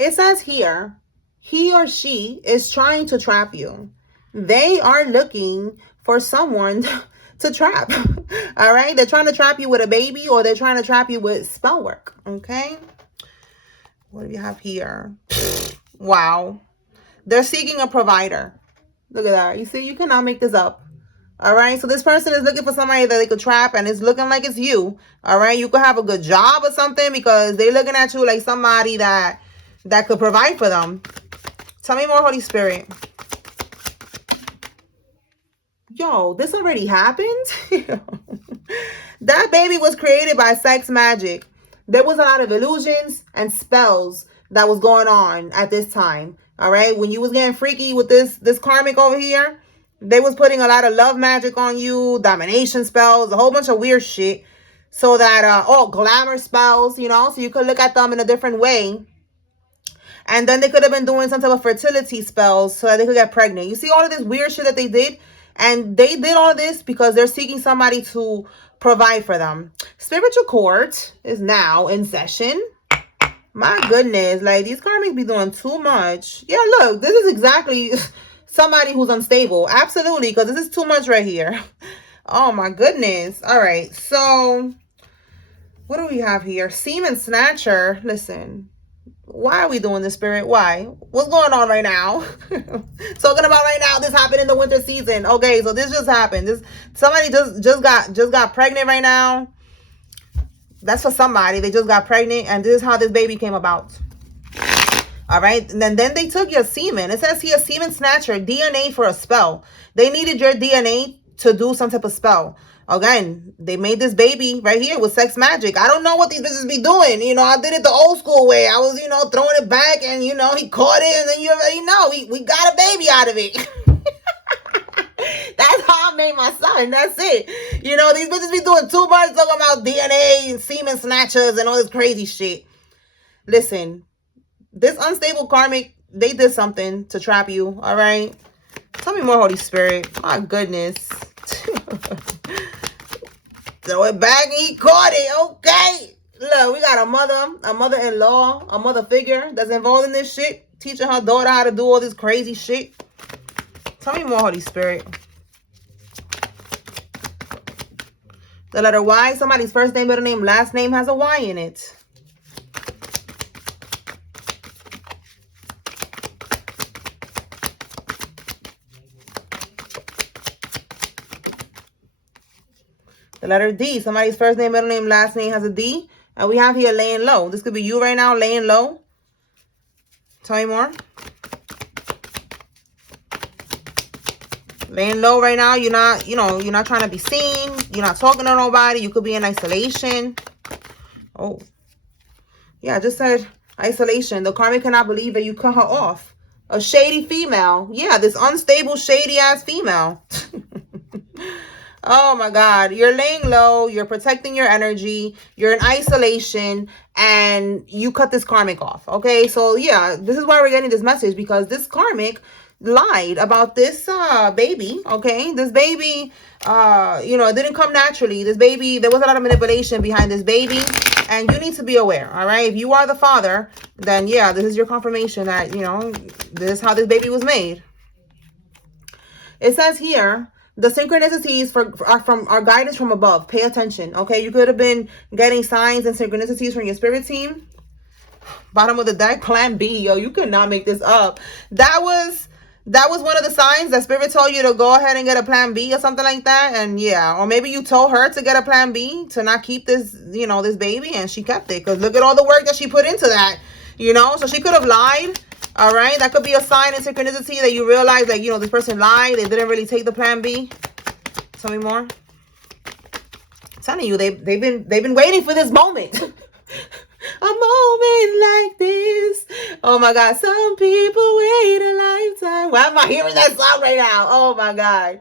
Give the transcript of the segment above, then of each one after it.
It says here, he or she is trying to trap you. They are looking for someone to trap. All right? They're trying to trap you with a baby, or they're trying to trap you with spell work. Okay? What do we have here? Wow. They're seeking a provider. Look at that. You see, you cannot make this up. All right. So this person is looking for somebody that they could trap, and it's looking like it's you. All right. You could have a good job or something, because they're looking at you like somebody that could provide for them. Tell me more, Holy Spirit. Yo, this already happened? That baby was created by sex magic. There was a lot of illusions and spells that was going on at this time. All right. When you was getting freaky with this karmic over here, they was putting a lot of love magic on you, domination spells, a whole bunch of weird shit. So that, glamour spells, so you could look at them in a different way. And then they could have been doing some type of fertility spells so that they could get pregnant. You see all of this weird shit that they did? And they did all this because they're seeking somebody to provide for them. Spiritual court is now in session. My goodness, like these karmics be doing too much. Yeah, look, this is exactly somebody who's unstable. Absolutely, because this is too much right here. Oh my goodness. All right, so what do we have here? Semen snatcher. Listen, why are we doing this, Spirit? Why? What's going on right now? Talking about right now, this happened in the winter season. Okay, so this just happened. Somebody just got pregnant right now. That's for somebody. They just got pregnant, and this is how this baby came about. All right, and then they took your semen. It says here, semen snatcher, DNA for a spell. They needed your DNA to do some type of spell. Again, they made this baby right here with sex magic. I don't know what these bitches be doing. I did it the old school way. I was, throwing it back, and, he caught it, and then you already know. We got a baby out of it. That's how I made my son. That's it. These bitches be doing too much, talking about DNA and semen snatchers and all this crazy shit. Listen, this unstable karmic, they did something to trap you, all right? Tell me more, Holy Spirit. My goodness. Throw it back and he caught it. Okay. Look, we got a mother-in-law, a mother figure that's involved in this shit, teaching her daughter how to do all this crazy shit. Tell me more, Holy Spirit. The letter Y, somebody's first name, middle name, last name has a Y in it. The letter D, somebody's first name, middle name, last name has a D. And we have here laying low. This could be you right now, laying low. Tell me more. Laying low right now. You're not trying to be seen. You're not talking to nobody. You could be in isolation. Oh. Yeah, I just said isolation. The karmic cannot believe that you cut her off. A shady female. Yeah, this unstable, shady-ass female. Oh my God, you're laying low, you're protecting your energy, you're in isolation, and you cut this karmic off. Okay, so yeah, this is why we're getting this message, because this karmic lied about this baby. Okay, this baby, it didn't come naturally. This baby, there was a lot of manipulation behind this baby, and you need to be aware. All right, if you are the father, then yeah, this is your confirmation that this is how this baby was made. It says here, the synchronicities are guidance from above. Pay attention, okay? You could have been getting signs and synchronicities from your spirit team. Bottom of the deck, plan B. Yo, you could not make this up. That was one of the signs that spirit told you to go ahead and get a plan B or something like that. And yeah, or maybe you told her to get a plan B, to not keep this, this baby, and she kept it. Because look at all the work that she put into that, So she could have lied. All right, that could be a sign in synchronicity that you realize, like, this person lied. They didn't really take the plan B. Tell me more. I'm telling you, they've been waiting for this moment. A moment like this. Oh my God, some people wait a lifetime. Why am I hearing that song right now? Oh my God.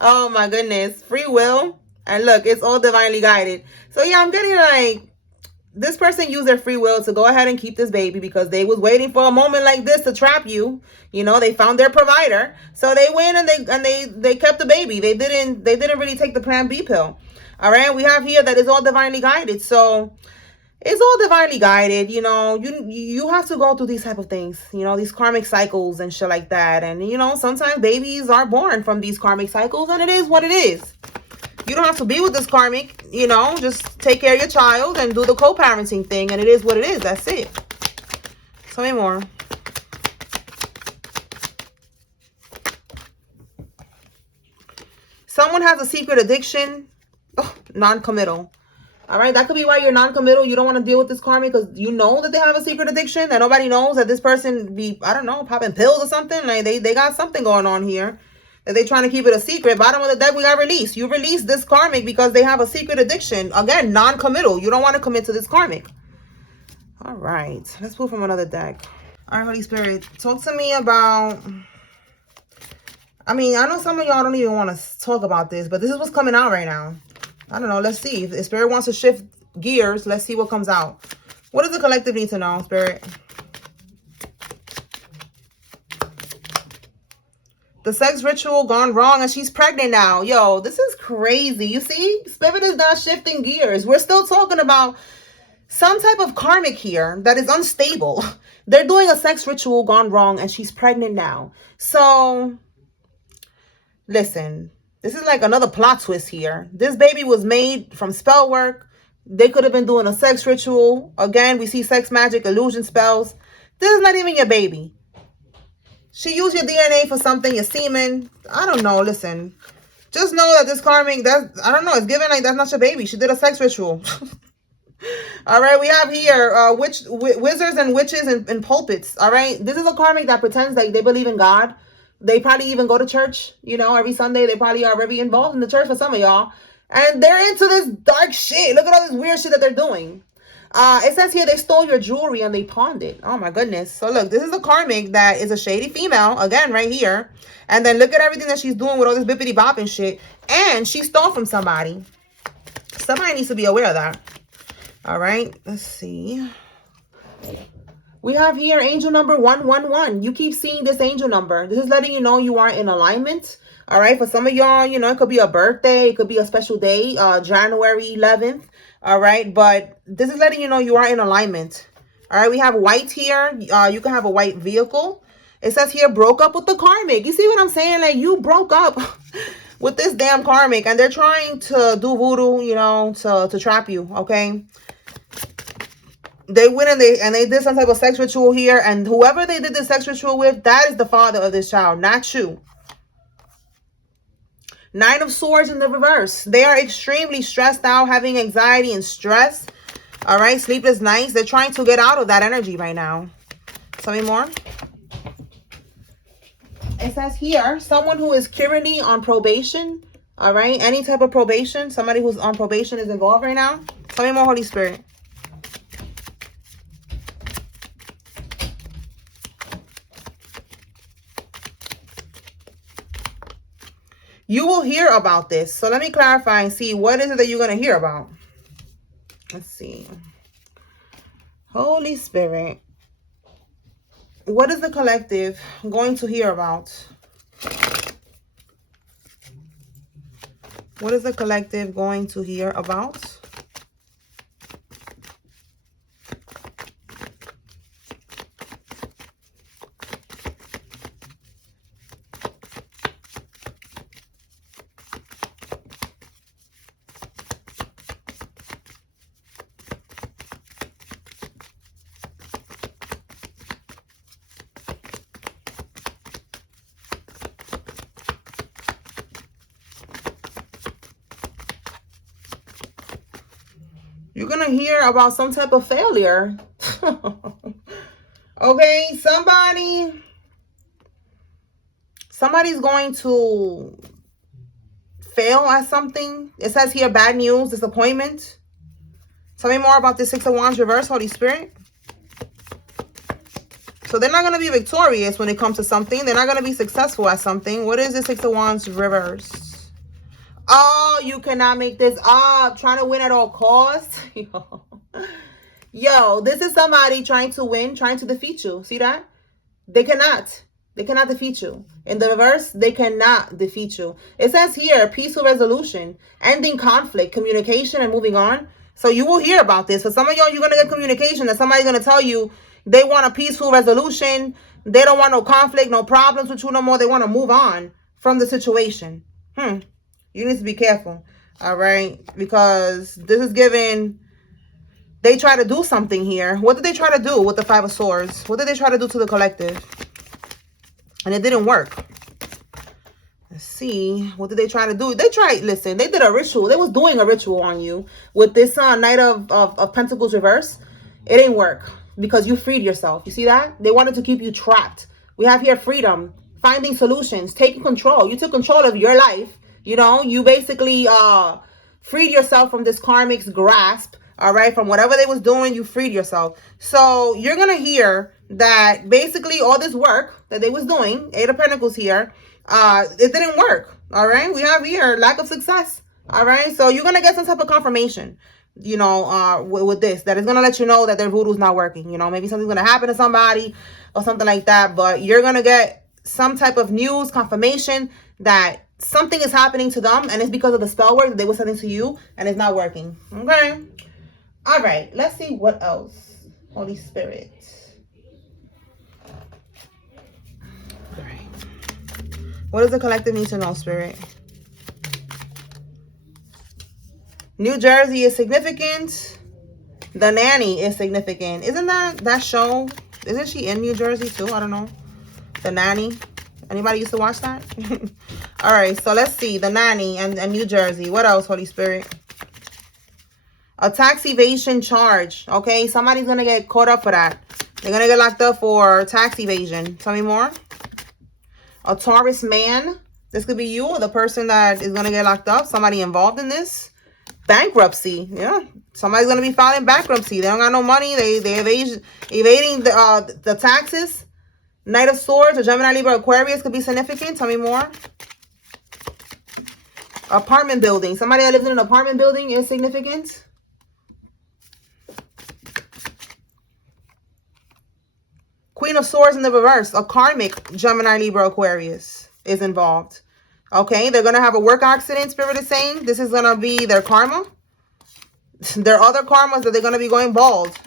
Oh my goodness. Free will. And look, it's all divinely guided. So yeah, I'm getting like, this person used their free will to go ahead and keep this baby because they was waiting for a moment like this to trap you. They found their provider. So they went and they kept the baby. They didn't really take the plan B pill. All right. We have here that is all divinely guided. So It's all divinely guided. You know, you have to go through these type of things, you know, these karmic cycles and shit like that. And, you know, sometimes babies are born from these karmic cycles, and it is what it is. You don't have to be with this karmic, you know, just take care of your child and do the co-parenting thing, and it is what it is. That's it. Tell me more. Someone has a secret addiction. Oh, non-committal. All right, that could be why you're non-committal. You don't want to deal with this karmic because you know that they have a secret addiction, that nobody knows, that this person be, I don't know, popping pills or something. Like they got something going on here. That they trying to keep it a secret. Bottom of the deck, we got released. You released this karmic because they have a secret addiction. Again, non-committal. You don't want to commit to this karmic. All right. Let's pull from another deck. All right, Holy Spirit. Talk to me about... I mean, I know some of y'all don't even want to talk about this, but this is what's coming out right now. I don't know. Let's see. If Spirit wants to shift gears, let's see what comes out. What does the collective need to know, Spirit? The sex ritual gone wrong and she's pregnant now. Yo, this is crazy. You see? Spirit is not shifting gears. We're still talking about some type of karmic here that is unstable. They're doing a sex ritual gone wrong and she's pregnant now. So, listen. This is like another plot twist here. This baby was made from spell work. They could have been doing a sex ritual. Again, we see sex magic, illusion spells. This is not even your baby. She used your DNA for something, your semen. I don't know. Listen, just know that this karmic, I don't know. It's given like that's not your baby. She did a sex ritual. All right. We have here wizards and witches and pulpits. All right. This is a karmic that pretends like they believe in God. They probably even go to church, you know, every Sunday. They probably are very involved in the church for some of y'all. And they're into this dark shit. Look at all this weird shit that they're doing. It says here they stole your jewelry and they pawned it. Oh my goodness. So look, this is a karmic that is a shady female. Again, right here. And then look at everything that she's doing with all this bippity bop and shit. And she stole from somebody. Somebody needs to be aware of that. All right. Let's see. We have here angel number 111. You keep seeing this angel number. This is letting you know you are in alignment. All right. For some of y'all, you know, it could be a birthday. It could be a special day, January 11th. All right. But this is letting you know you are in alignment. All right. We have white here. You can have a white vehicle. It says here broke up with the karmic. You see what I'm saying? Like you broke up with this damn karmic and they're trying to do voodoo, you know, to trap you. Okay. They went and they did some type of sex ritual here. And whoever they did the sex ritual with, that is the father of this child, not you. Nine of Swords in the reverse. They are extremely stressed out, having anxiety and stress. All right. Sleepless nights. They're trying to get out of that energy right now. Tell me more. It says here, someone who is currently on probation. All right. Any type of probation. Somebody who's on probation is involved right now. Tell me more, Holy Spirit. You will hear about this. So let me clarify and see what is it that you're going to hear about. Let's see. Holy Spirit. What is the collective going to hear about? What is the collective going to hear about? You're going to hear about some type of failure. Okay, somebody's going to fail at something. It says here bad news, disappointment. Tell me more about this Six of Wands reverse, Holy Spirit. So they're not going to be victorious when it comes to something. They're not going to be successful at something. What is the Six of Wands reverse? Oh, you cannot make this up. Trying to win at all costs. Yo, this is somebody trying to win, trying to defeat you. See that? They cannot. They cannot defeat you. In the reverse, they cannot defeat you. It says here, peaceful resolution, ending conflict, communication, and moving on. So you will hear about this. For some of y'all, you're going to get communication that somebody's going to tell you they want a peaceful resolution. They don't want no conflict, no problems with you no more. They want to move on from the situation. You need to be careful. All right. Because this is giving, they try to do something here. What did they try to do with the Five of Swords? What did they try to do to the collective? And it didn't work. Let's see. What did they try to do? They tried, listen, they did a ritual. They was doing a ritual on you with this Knight of Pentacles reverse. It didn't work because you freed yourself. You see that? They wanted to keep you trapped. We have here freedom, finding solutions, taking control. You took control of your life. You know, you basically freed yourself from this karmic's grasp. All right, from whatever they was doing, you freed yourself. So you're gonna hear that basically all this work that they was doing, Eight of Pentacles here, it didn't work. All right, we have here lack of success. All right, so you're gonna get some type of confirmation, you know, with this, that is gonna let you know that their voodoo's not working. You know, maybe something's gonna happen to somebody or something like that, but you're gonna get some type of news confirmation that something is happening to them, and it's because of the spell work that they were sending to you, and it's not working. Okay. All right, let's see what else. Holy Spirit. All right. What does the collective need to know, Spirit? New Jersey is significant. The Nanny is significant. Isn't that show? Isn't she in New Jersey too? I don't know. The Nanny. Anybody used to watch that? All right, so let's see. The Nanny and New Jersey. What else, Holy Spirit? A tax evasion charge. Okay, somebody's going to get caught up for that. They're going to get locked up for tax evasion. Tell me more. A Taurus man. This could be you or the person that is going to get locked up. Somebody involved in this. Bankruptcy. Yeah, somebody's going to be filing bankruptcy. They don't got no money. They evading the taxes. Knight of Swords or Gemini, Libra, Aquarius could be significant. Tell me more. Apartment building. Somebody that lives in an apartment building is significant. Queen of Swords in the reverse. A karmic Gemini, Libra, Aquarius is involved. Okay, they're going to have a work accident, Spirit is saying. This is going to be their karma. Their other karmas that they're going to be going bald.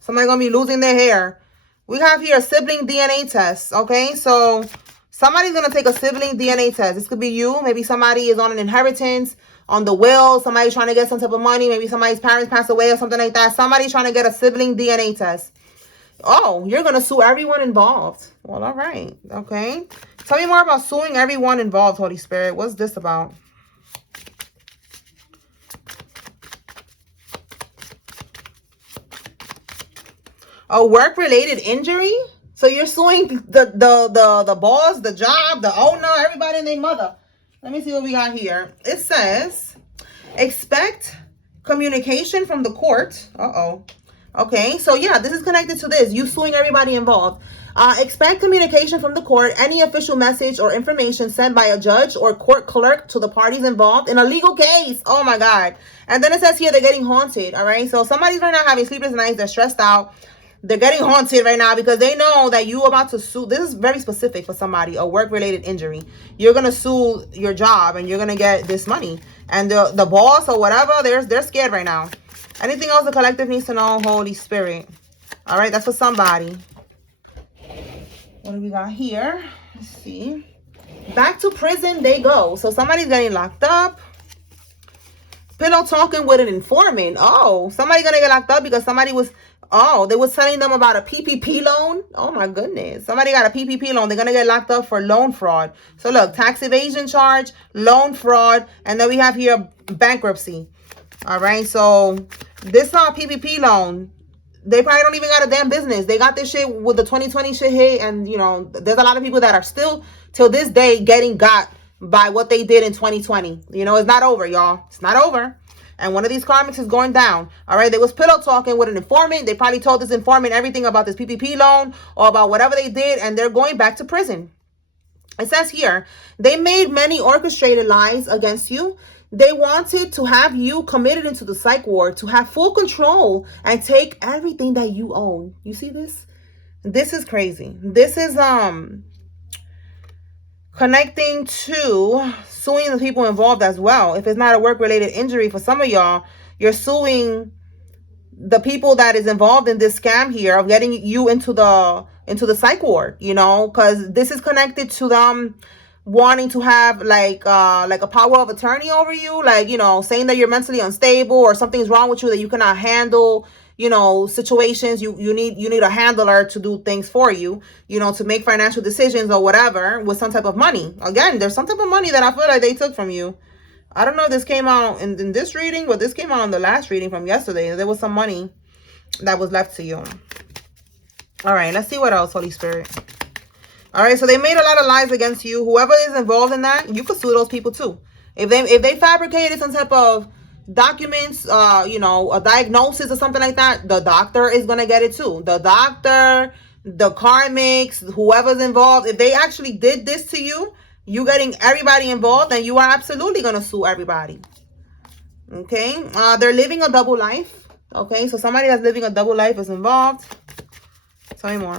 Somebody's going to be losing their hair. We have here a sibling DNA test. Okay, so somebody's going to take a sibling DNA test. This could be you. Maybe somebody is on an inheritance, on the will. Somebody's trying to get some type of money. Maybe somebody's parents passed away or something like that. Somebody's trying to get a sibling DNA test. Oh, you're going to sue everyone involved. Well, all right. Okay. Tell me more about suing everyone involved, Holy Spirit. What's this about? A work-related injury? So you're suing the boss, the job, the owner, everybody and their mother. Let me see what we got here. It says, expect communication from the court. Uh-oh. Okay, so yeah, this is connected to this. You suing everybody involved. Expect communication from the court, any official message or information sent by a judge or court clerk to the parties involved in a legal case. Oh my God. And then it says here they're getting haunted. All right, so somebody's right now having sleepless nights. They're stressed out. They're getting haunted right now because they know that you're about to sue. This is very specific for somebody, a work-related injury. You're going to sue your job and you're going to get this money. And the boss or whatever, they're scared right now. Anything else the collective needs to know, Holy Spirit? All right, that's for somebody. What do we got here? Let's see. Back to prison they go. So somebody's getting locked up. Pillow talking with an informant. Oh, somebody's going to get locked up because somebody was... Oh, they was telling them about a PPP loan. Oh, my goodness. Somebody got a PPP loan. They're going to get locked up for loan fraud. So, look, tax evasion charge, loan fraud, and then we have here bankruptcy. All right, so this PPP loan, they probably don't even got a damn business. They got this shit with the 2020 shit hit, and, you know, there's a lot of people that are still, till this day, getting got by what they did in 2020. You know, it's not over, y'all. It's not over. And one of these karmics is going down. All right, they was pillow talking with an informant. They probably told this informant everything about this PPP loan or about whatever they did, and they're going back to prison. It says here, they made many orchestrated lies against you. They wanted to have you committed into the psych ward, to have full control and take everything that you own. You see this? This is crazy. This is Connecting to suing the people involved as well. If it's not a work-related injury, for some of y'all, you're suing the people that is involved in this scam here of getting you into the psych ward, you know, because this is connected to them wanting to have like a power of attorney over you, like, you know, saying that you're mentally unstable or something's wrong with you, that you cannot handle, you know, situations. You need a handler to do things for you, you know, to make financial decisions or whatever, with some type of money. Again, there's some type of money that I feel like they took from you. I don't know if this came out in this reading, but this came out in the last reading from yesterday. There was some money that was left to you. All right, let's see what else, Holy Spirit. All right, so they made a lot of lies against you. Whoever is involved in that, you could sue those people too. If they fabricated some type of documents, you know, a diagnosis or something like that, the doctor is gonna get it too. The doctor, the karmics, whoever's involved, if they actually did this to you, you getting everybody involved, then you are absolutely gonna sue everybody. Okay, they're living a double life. Okay, so somebody that's living a double life is involved. Tell me more.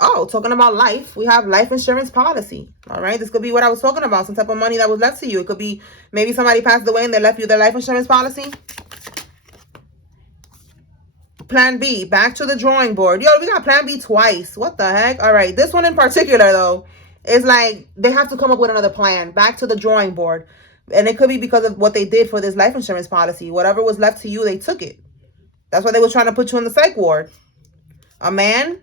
Oh, talking about life, we have life insurance policy. All right, this could be what I was talking about, some type of money that was left to you. It could be maybe somebody passed away and they left you their life insurance policy. Plan B, back to the drawing board. Yo, we got plan B twice. What the heck? All right, this one in particular, though, is like they have to come up with another plan. Back to the drawing board. And it could be because of what they did for this life insurance policy. Whatever was left to you, they took it. That's why they were trying to put you in the psych ward. A man.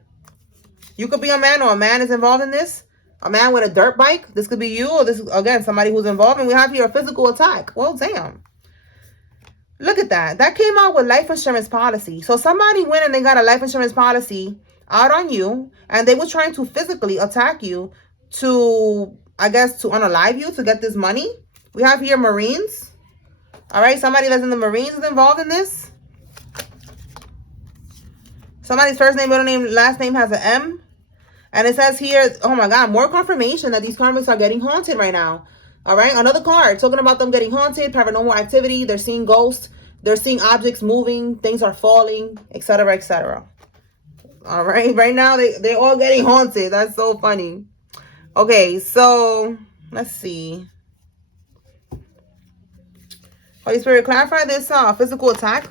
You could be a man, or a man is involved in this. A man with a dirt bike. This could be you, or this is, again, somebody who's involved. And we have here a physical attack. Well, damn. Look at that. That came out with life insurance policy. So somebody went and they got a life insurance policy out on you, and they were trying to physically attack you to, I guess, to unalive you to get this money. We have here Marines. All right, somebody that's in the Marines is involved in this. Somebody's first name, middle name, last name has an M. And it says here, oh my God, more confirmation that these karmics are getting haunted right now. All right, another card talking about them getting haunted, paranormal activity. They're seeing ghosts. They're seeing objects moving. Things are falling, etc., etc. All right, right now they're all getting haunted. That's so funny. Okay, so let's see. Holy Spirit, clarify this physical attack.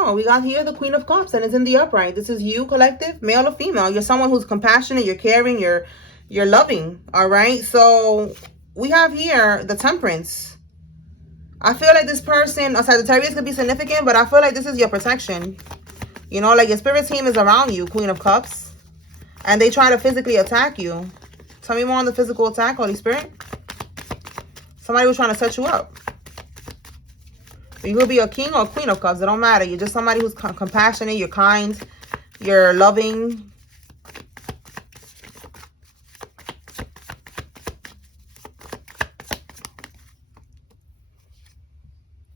Oh, we got here the Queen of Cups, and it's in the upright. This is you, collective, male or female. You're someone who's compassionate, you're caring, you're loving. All right, so we have here the Temperance. I feel like this person, a Sagittarius, could be significant, but I feel like this is your protection. You know, like your spirit team is around you, Queen of Cups, and they try to physically attack you. Tell me more on the physical attack, Holy Spirit. Somebody was trying to set you up. You could be a King or a Queen of Cups. It don't matter. You're just somebody who's compassionate. You're kind. You're loving.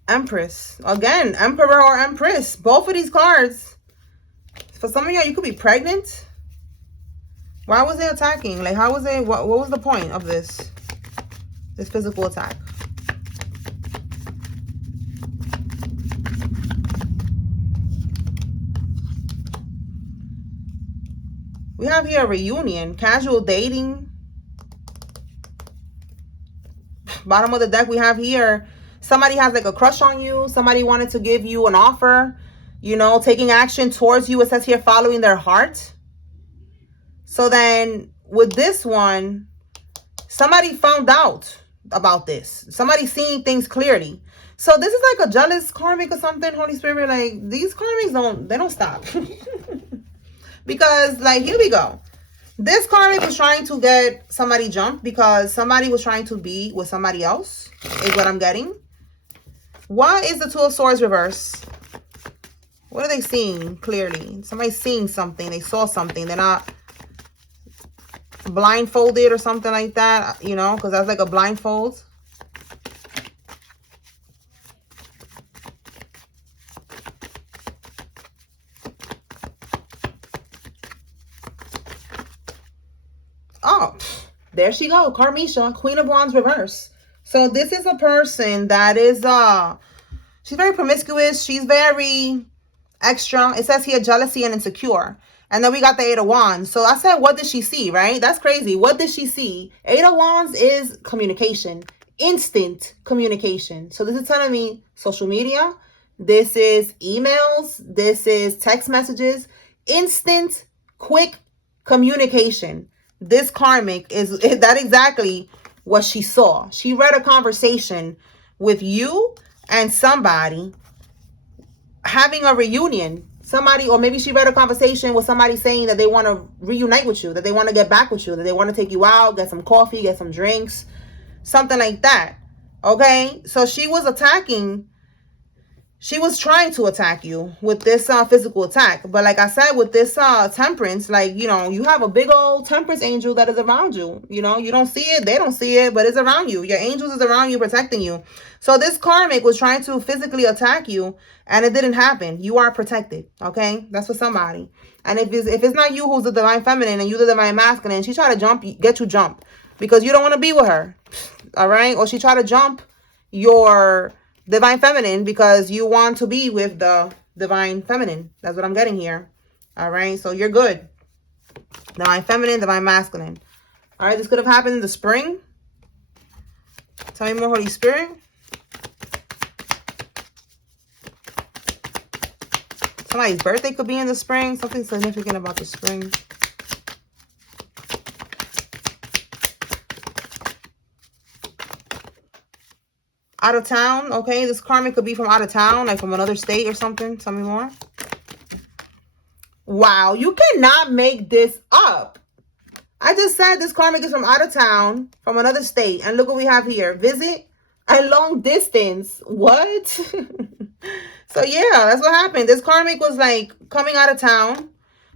Empress. Again, Emperor or Empress. Both of these cards. For some of y'all, you could be pregnant. Why was they attacking? Like, how was they? What was the point of this physical attack? We have here a reunion, casual dating. Bottom of the deck, we have here somebody has like a crush on you. Somebody wanted to give you an offer, you know, taking action towards you. It says here following their heart. So then with this one, somebody found out about this. Somebody seeing things clearly. So this is like a jealous karmic or something, Holy Spirit. Like these karmics don't stop. Because, like, here we go. This karmic was trying to get somebody jumped because somebody was trying to be with somebody else, is what I'm getting. Why is the Two of Swords reversed? What are they seeing clearly? Somebody's seeing something. They saw something. They're not blindfolded or something like that, you know, because that's like a blindfold. Oh, There she go, Karmisha, Queen of Wands reverse. So this is a person that is, she's very promiscuous. She's very extra. It says here jealousy and insecure. And then we got the Eight of Wands. So I said, what did she see, right? That's crazy. What did she see? Eight of Wands is communication. Instant communication. So this is telling me social media. This is emails. This is text messages. Instant, quick communication. This karmic is that exactly what she saw. She read a conversation with you and somebody having a reunion. Somebody, or maybe she read a conversation with somebody saying that they want to reunite with you, that they want to get back with you, that they want to take you out, get some coffee, get some drinks, something like that. Okay, so she was attacking. She was trying to attack you with this physical attack. But like I said, with this temperance, like, you know, you have a big old temperance angel that is around you. You know, you don't see it. They don't see it, but it's around you. Your angels is around you, protecting you. So this karmic was trying to physically attack you, and it didn't happen. You are protected. Okay, that's for somebody. And if it's not you who's the divine feminine and you the divine masculine, she try to jump, get you jump because you don't want to be with her. All right, or she try to jump your divine feminine because you want to be with the divine feminine. That's what I'm getting here. All right, so you're good. Divine feminine, divine masculine. All right, this could have happened in the spring. Tell me more, Holy Spirit. Somebody's birthday could be in the spring. Something significant about the spring. Out of town, okay? This karmic could be from out of town, like from another state or something. Tell me more. Wow, you cannot make this up. I just said this karmic is from out of town, from another state. And look what we have here. Visit a long distance. What? So yeah, that's what happened. This karmic was like coming out of town,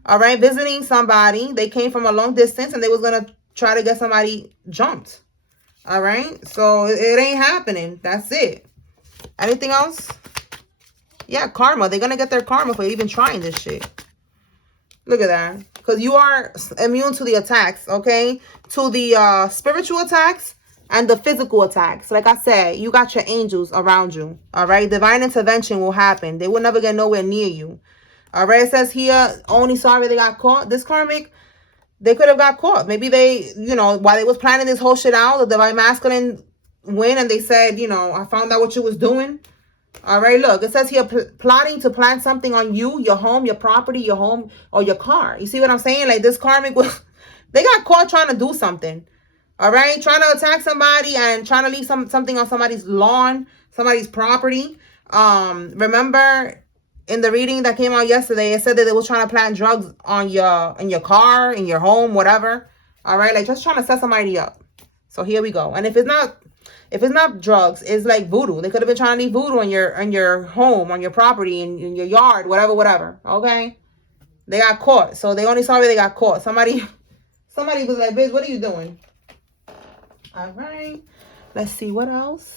all right, visiting somebody. They came from a long distance and they was going to try to get somebody jumped. All right, so it ain't happening. That's it. Anything else? Yeah, karma. They're going to get their karma for even trying this shit. Look at that. Because you are immune to the attacks, okay? To the spiritual attacks and the physical attacks. Like I said, you got your angels around you, all right? Divine intervention will happen. They will never get nowhere near you. All right, it says here, only sorry they got caught. This karmic, they could have got caught. Maybe they, you know, while they was planning this whole shit out, the divine masculine went and they said, you know, I found out what you was doing. All right, look, it says here, plotting to plant something on you, your home, your property, your home, or your car. You see what I'm saying? Like this karmic was, they got caught trying to do something. All right, trying to attack somebody and trying to leave something on somebody's lawn, somebody's property. Remember in the reading that came out yesterday, it said that they was trying to plant drugs on in your car, in your home, whatever. All right, like just trying to set somebody up. So here we go. And if it's not drugs, it's like voodoo. They could have been trying to leave voodoo on your home, on your property, in your yard, whatever. Okay, they got caught. So they only sorry they got caught. Somebody was like, "Bitch, what are you doing?" All right, let's see what else.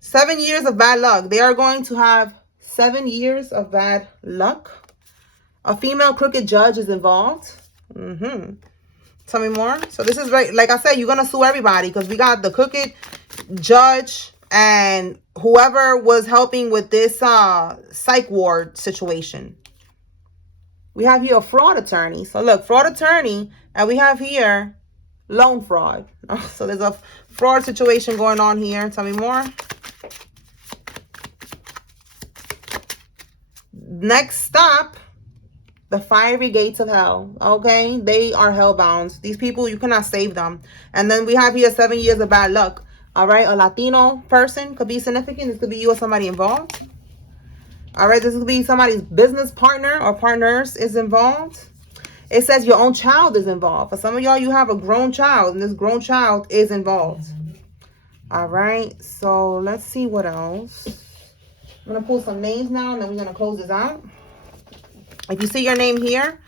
7 years of bad luck. They are going to have 7 years of bad luck. A female crooked judge is involved. Tell me more. So this is right. Like I said, you're going to sue everybody because we got the crooked judge and whoever was helping with this psych ward situation. We have here a fraud attorney. So look, fraud attorney, and we have here loan fraud. So there's a fraud situation going on here. Tell me more. Next stop, the fiery gates of hell. Okay, they are hellbound. These people, you cannot save them. And then we have here 7 years of bad luck. All right, a Latino person could be significant. This could be you or somebody involved. All right, this could be somebody's business partner or partners is involved. It says your own child is involved. For some of y'all, you have a grown child, and this grown child is involved. All right, so let's see what else. I'm going to pull some names now, and then we're going to close this out. If you see your name here,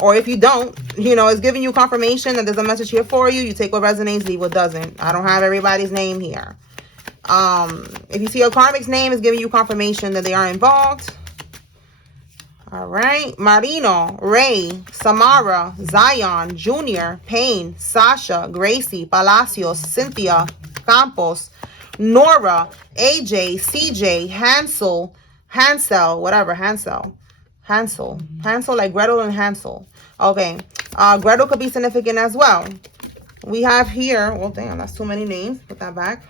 or if you don't, you know, it's giving you confirmation that there's a message here for you. You take what resonates, leave what doesn't. I don't have everybody's name here. If you see a karmic's name, it's giving you confirmation that they are involved. All right. Marino, Ray, Samara, Zion, Junior, Payne, Sasha, Gracie, Palacios, Cynthia, Campos, Nora, AJ, CJ, Hansel, whatever, Hansel like Gretel and Hansel. Okay. Gretel could be significant as well. We have here, well, damn, that's too many names. Put that back.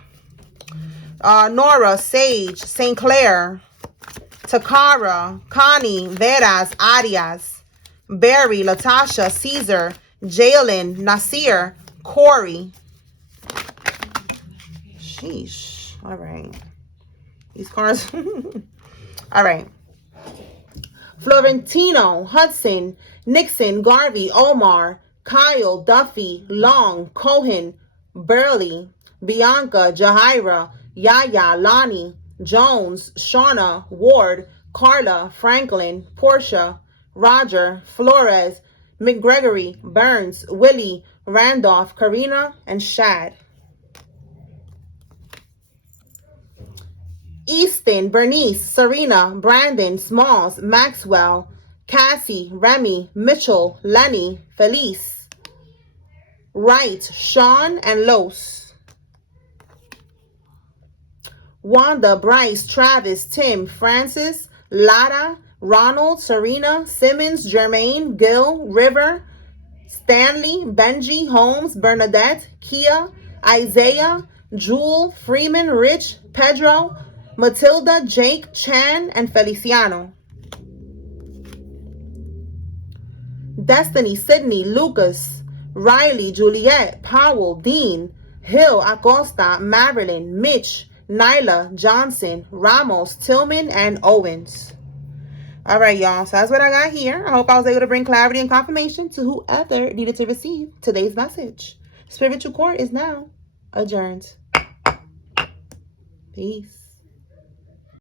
Nora, Sage, St. Clair, Takara, Connie, Veras, Arias, Barry, Latasha, Caesar, Jalen, Nasir, Corey. Sheesh. All right. These cards. All right. Florentino, Hudson, Nixon, Garvey, Omar, Kyle, Duffy, Long, Cohen, Burley, Bianca, Jahira, Yaya, Lonnie, Jones, Shauna, Ward, Carla, Franklin, Portia, Roger, Flores, McGregory, Burns, Willie, Randolph, Karina, and Shad. Easton, Bernice, Serena, Brandon, Smalls, Maxwell, Cassie, Remy, Mitchell, Lenny, Felice, Wright, Sean, and Los. Wanda, Bryce, Travis, Tim, Francis, Lara, Ronald, Serena, Simmons, Jermaine, Gil, River, Stanley, Benji, Holmes, Bernadette, Kia, Isaiah, Jewel, Freeman, Rich, Pedro, Matilda, Jake, Chan, and Feliciano. Destiny, Sydney, Lucas, Riley, Juliet, Powell, Dean, Hill, Acosta, Marilyn, Mitch, Nyla, Johnson, Ramos, Tillman, and Owens. All right, y'all. So that's what I got here. I hope I was able to bring clarity and confirmation to whoever needed to receive today's message. Spiritual Court is now adjourned. Peace.